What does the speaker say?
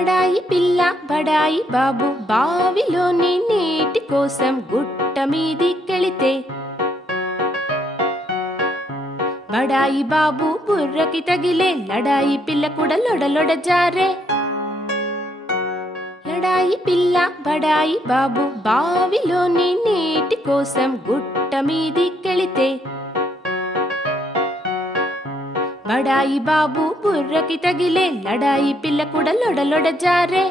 లడాయి పిల్ల బడాయి బాబు బావిలోని నీటి కోసం గుట్ట మీదికెళితే బడాయి బాబు బుర్రకి తగిలే లడాయి పిల్ల కూడా లొడలొడ జారే. లడాయి పిల్ల బడాయి బాబు బావిలోని నీటి కోసం గుట్ట మీదికెళితే బడాయి బాబు బుర్రకి తగిలే లడాయి పిల్ల కూడా లొడలొడ జారే.